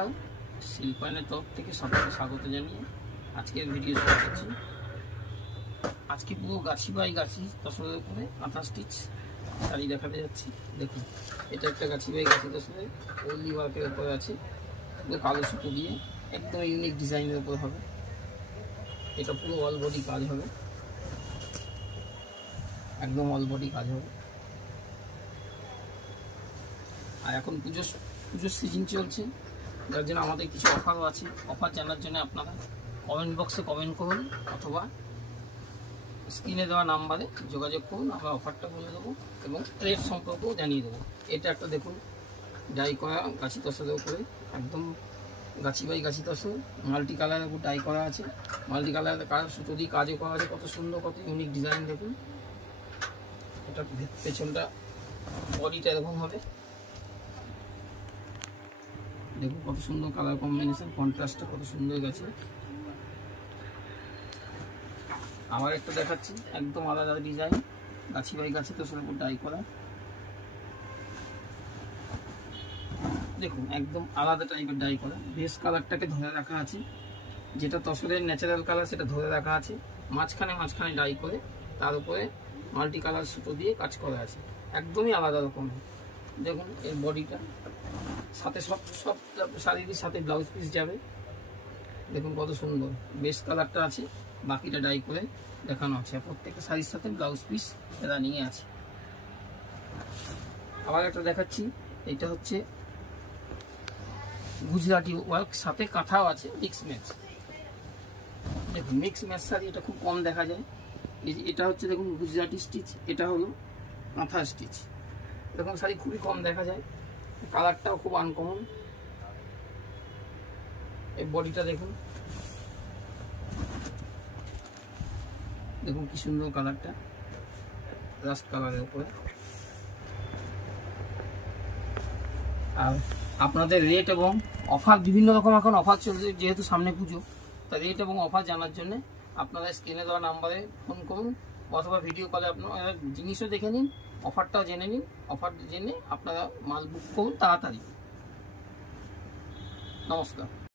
নমস্কার, শিল্পায়নের তরফ থেকে সবাইকে স্বাগত জানিয়ে আজকের ভিডিও শুরু করছি। আজকে পুরো গাছি বাই গাছি তসরের উপরে কাঁথা স্টিচ শাড়ি দেখাতে যাচ্ছি। দেখুন, এটা একটা গাছি বাই গাছি তসরের ওল্লি ওয়ার্কের উপরে আছে, পুরো কালো সুতো দিয়ে একদম ইউনিক ডিজাইনের উপর হবে। এটা পুরো অল বডি কাজ হবে, একদম অল বডি কাজ হবে। আর এখন পুজোর সিজন চলছে, যার জন্য আমাদের কিছু অফারও আছে। অফার জানার জন্য আপনারা কমেন্ট বক্সে কমেন্ট করুন অথবা স্ক্রিনে দেওয়া নাম্বারে যোগাযোগ করুন। আমরা অফারটা বলে দেবো এবং রেট সম্পর্কেও জানিয়ে দেবো। এটা একটা দেখুন, ডাই করা গাছি তসরের উপরে, একদম গাছি বাই গাছি তসর, মাল্টি কালারের উপর ডাই করা আছে। মাল্টি কালারের কাজ সুতো দিয়ে কাজও করা আছে, কত সুন্দর, কত ইউনিক ডিজাইন। দেখুন, এটা পেছনটা বডিটা এরকম হবে। দেখুন কত সুন্দর কালার কম্বিনেশন, কন্ট্রাস্টটা কত সুন্দর গেছে। আবার একটা দেখাচ্ছি, একদম আলাদা ডিজাইন, গাছি বাই গাছি তসরের উপর ডাই করা। দেখুন একদম আলাদা টাইপের ডাই করা, বেস কালারটাকে ধরে রাখা আছে, যেটা তসরের ন্যাচারাল কালার সেটা ধরে রাখা আছে। মাঝখানে ডাই করে তার উপরে মাল্টি কালার সুতো দিয়ে কাজ করা আছে, একদমই আলাদা রকম। দেখুন এর বডিটা সাথে সব শাড়ির সাথে ব্লাউজ পিস যাবে। দেখুন কত সুন্দর বেস কালারটা আছে, বাকিটা ডাই করে দেখানো আছে। প্রত্যেকটা শাড়ির সাথে ব্লাউজ পিস রানিং আছে। আবার একটা দেখাচ্ছি, এটা হচ্ছে গুজরাটি ওয়ার্ক, সাথে কাঁথাও আছে, মিক্স ম্যাচ। দেখুন মিক্স ম্যাচ শাড়ি এটা খুব কম দেখা যায়। এটা হচ্ছে দেখুন গুজরাটি স্টিচ, এটা হলো কাঁথা স্টিচ। এরকম শাড়ি খুবই কম দেখা যায়, কালারটাও খুব আনকমন। এই বডিটা দেখুন, দেখুন কি সুন্দর কালারটা, রাস্ট কালারের উপরে। আর আপনাদের রেট এবং অফার, বিভিন্ন রকম এখন অফার চলছে, যেহেতু সামনে পুজো, তাই রেট এবং অফার জানার জন্য আপনারা স্ক্রিনে দেওয়া নাম্বারে ফোন করুন অথবা ভিডিও কলে আপনারা জিনিসও দেখে নিন, অফারটাও জেনে নিন। অফার জেনে আপনারা মাল বুক করুন তাড়াতাড়ি। নমস্কার।